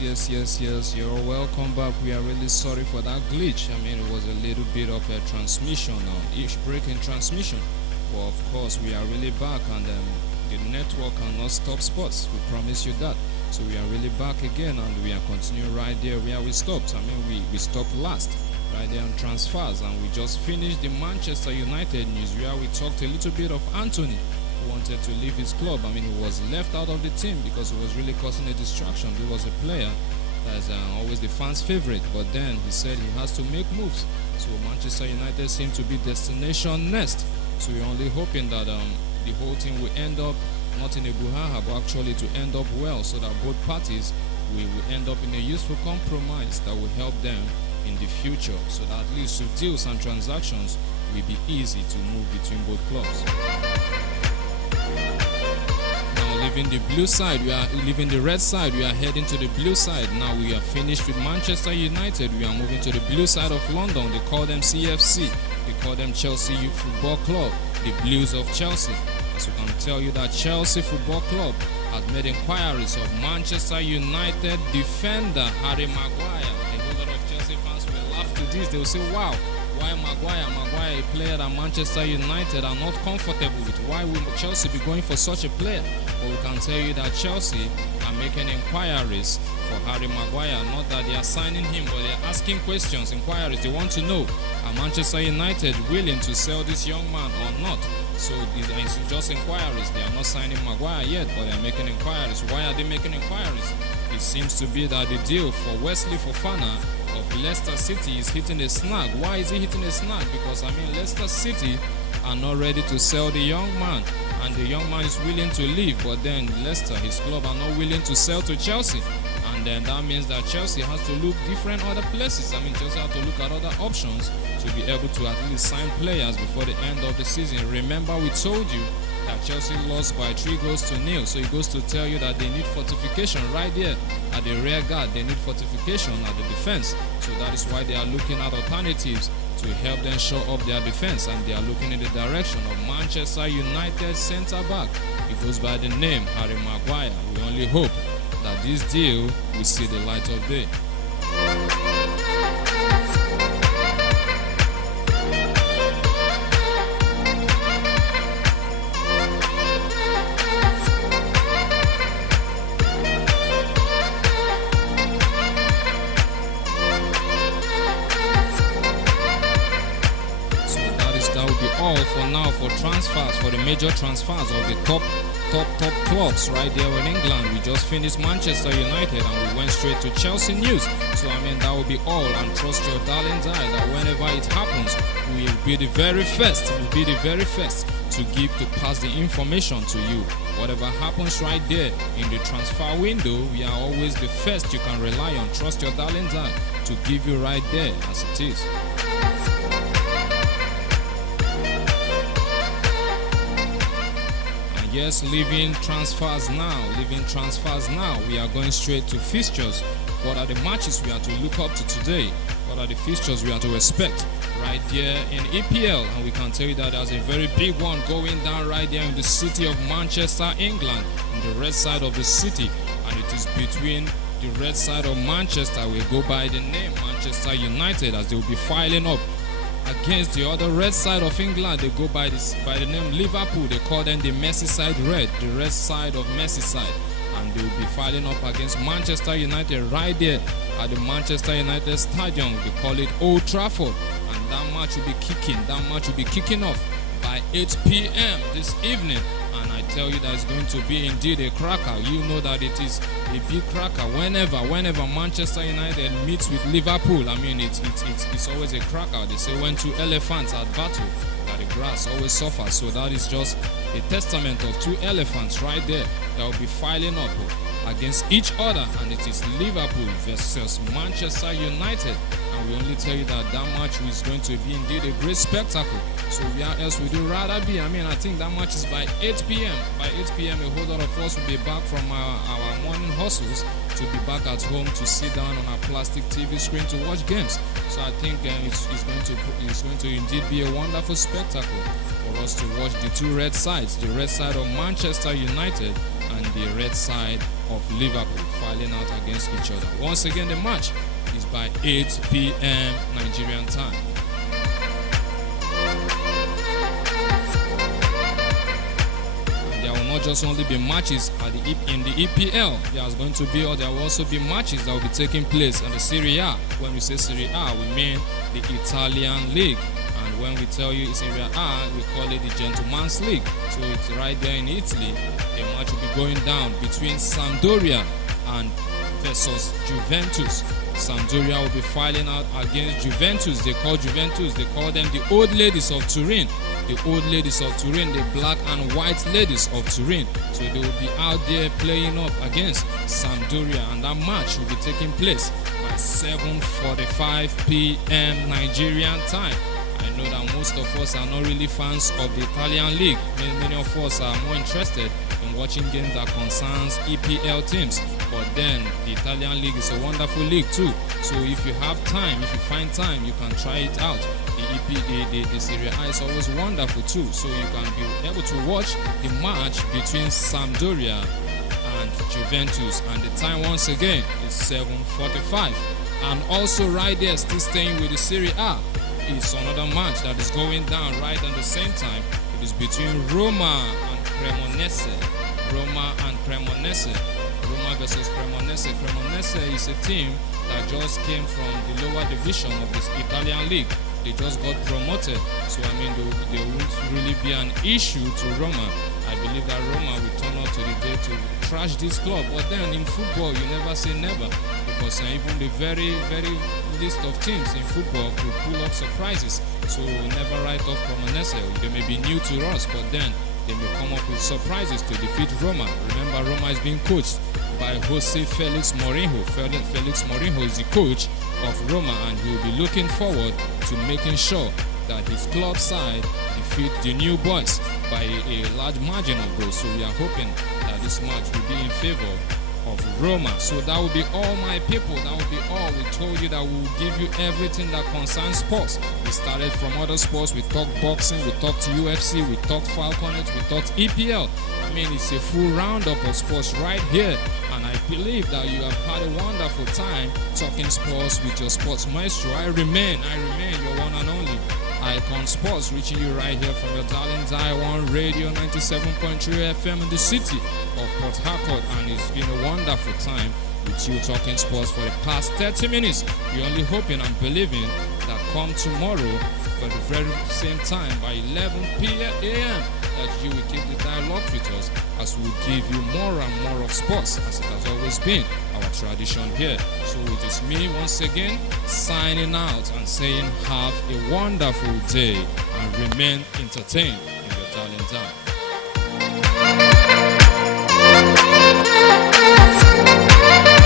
Yes. You're welcome back. We are really sorry for that glitch. I mean, it was a little bit of a transmission, each breaking transmission. But of course, we are really back, and the network cannot stop sports. We promise you that. So we are really back again, and we are continuing right there where we stopped. I mean, we stopped last, right there on transfers, and we just finished the Manchester United news where we talked a little bit of Anthony, who wanted to leave his club. I mean, he was left out of the team because he was really causing a distraction. He was a player that's always the fans' favorite, but then he said he has to make moves. So Manchester United seem to be destination next. So we're only hoping that the whole thing will end up not in a buhaha, but actually to end up well, so that both parties will end up in a useful compromise that will help them in the future, so that at least to deals and transactions will be easy to move between both clubs. Now leaving the blue side, we are leaving the red side, we are heading to the blue side. Now we are finished with Manchester United. We are moving to the blue side of London. They call them CFC. They call them Chelsea Football Club, the Blues of Chelsea. So I can tell you that Chelsea Football Club has made inquiries of Manchester United defender Harry Maguire. A whole lot of Chelsea fans will laugh to this. They will say, wow, why Maguire? Maguire, a player that Manchester United are not comfortable with. Why will Chelsea be going for such a player? But we can tell you that Chelsea are making inquiries for Harry Maguire. Not that they are signing him, but they are asking questions, inquiries. They want to know, are Manchester United willing to sell this young man or not? So it's just inquiries. They are not signing Maguire yet, but they are making inquiries. Why are they making inquiries? It seems to be that the deal for Wesley Fofana of Leicester City is hitting a snag. Why is he hitting a snag? Because, I mean, Leicester City are not ready to sell the young man, and the young man is willing to leave, but then Leicester, his club, are not willing to sell to Chelsea. And then that means that Chelsea has to look different other places. I mean, Chelsea have to look at other options to be able to at least sign players before the end of the season. Remember, we told you that Chelsea lost by 3-0. So it goes to tell you that they need fortification right there at the rear guard. They need fortification at the defense. So that is why they are looking at alternatives to help them shore up their defense, and they are looking in the direction of Manchester United centre-back. It goes by the name Harry Maguire. We only hope that this deal will see the light of day. That will be all for now for transfers, for the major transfers of the top clubs right there in England. We just finished Manchester United and we went straight to Chelsea news. So I mean, that will be all, and trust your darling eye that whenever it happens, we'll be the very first to pass the information to you. Whatever happens right there in the transfer window, we are always the first you can rely on. Trust your darling eye to give you right there as it is. Yes, leaving transfers now. We are going straight to fixtures. What are the matches we are to look up to today? What are the fixtures we are to expect right there in EPL? And we can tell you that there's a very big one going down right there in the city of Manchester, England, on the red side of the city. And it is between the red side of Manchester, we go by the name Manchester United, as they will be filing up against the other red side of England. They go by the name Liverpool. They call them the Merseyside Red, the red side of Merseyside. And they will be fighting up against Manchester United right there at the Manchester United Stadium. We call it Old Trafford. And that match will be kicking off by 8 p.m. this evening. And I tell you that it's going to be indeed a cracker. You know that it is a big cracker. Whenever Manchester United meets with Liverpool, I mean, it's always a cracker. They say when two elephants are at battle, that the grass always suffers. So that is just a testament of two elephants right there that will be filing up against each other. And it is Liverpool versus Manchester United. And we only tell you that match is going to be indeed a great spectacle. So where else would you rather be? I mean, I think that match is by 8 p.m. By 8 p.m. a whole lot of us will be back from our morning hustles to be back at home to sit down on our plastic TV screen to watch games. So I think it's going to indeed be a wonderful spectacle for us to watch the two red sides, the red side of Manchester United and the red side of Liverpool filing out against each other. Once again, the match is by 8 p.m. Nigerian time. There will not just only be matches in the EPL. There will also be matches that will be taking place in the Serie A. When we say Serie A, we mean the Italian league. And when we tell you Serie A, we call it the Gentleman's League. So it's right there in Italy. The match will be going down between Sampdoria and versus Juventus. Sampdoria will be filing out against Juventus. They call them the old ladies of Turin. The old ladies of Turin, the black and white ladies of Turin. So they will be out there playing up against Sampdoria, and that match will be taking place by 7:45 p.m. Nigerian time. I know that most of us are not really fans of the Italian league. Many of us are more interested in watching games that concerns EPL teams. But then the Italian league is a wonderful league too. So if you have time, if you find time, you can try it out. The Serie A is always wonderful too. So you can be able to watch the match between Sampdoria and Juventus. And the time once again is 7:45. And also right there, still staying with the Serie A, is another match that is going down right at the same time. It is between Roma and Cremonese. Roma versus Cremonese. Cremonese is a team that just came from the lower division of this Italian league. They just got promoted. So I mean, there won't really be an issue to Roma. I believe that Roma will turn out to the day to trash this club. But then in football, you never say never. Because even the very, very list of teams in football could pull up surprises. So never write off Cremonese. They may be new to us, but then they may come up with surprises to defeat Roma. Remember, Roma is being coached by Jose Felix Mourinho. Felix Mourinho is the coach of Roma, and he will be looking forward to making sure that his club side defeat the new boys by a large margin of goals. So we are hoping that this match will be in favor of Roma. So that will be all, my people. That will be all. We told you that we will give you everything that concerns sports. We started from other sports. We talked boxing, we talked UFC, we talked Falconet, we talked EPL. I mean, it's a full roundup of sports right here. And I believe that you have had a wonderful time talking sports with your sports maestro. I remain your one and only Icon Sports, reaching you right here from your darling 1Radio 97.3 FM in the city of Port Harcourt. And it's been a wonderful time with you talking sports for the past 30 minutes. We're only hoping and believing that come tomorrow for the very same time by 11 p.m. that you will keep the dialogue with us, as we will give you more and more of sports, as it has always been our tradition here. So it is me once again signing out and saying have a wonderful day and remain entertained in your darling time.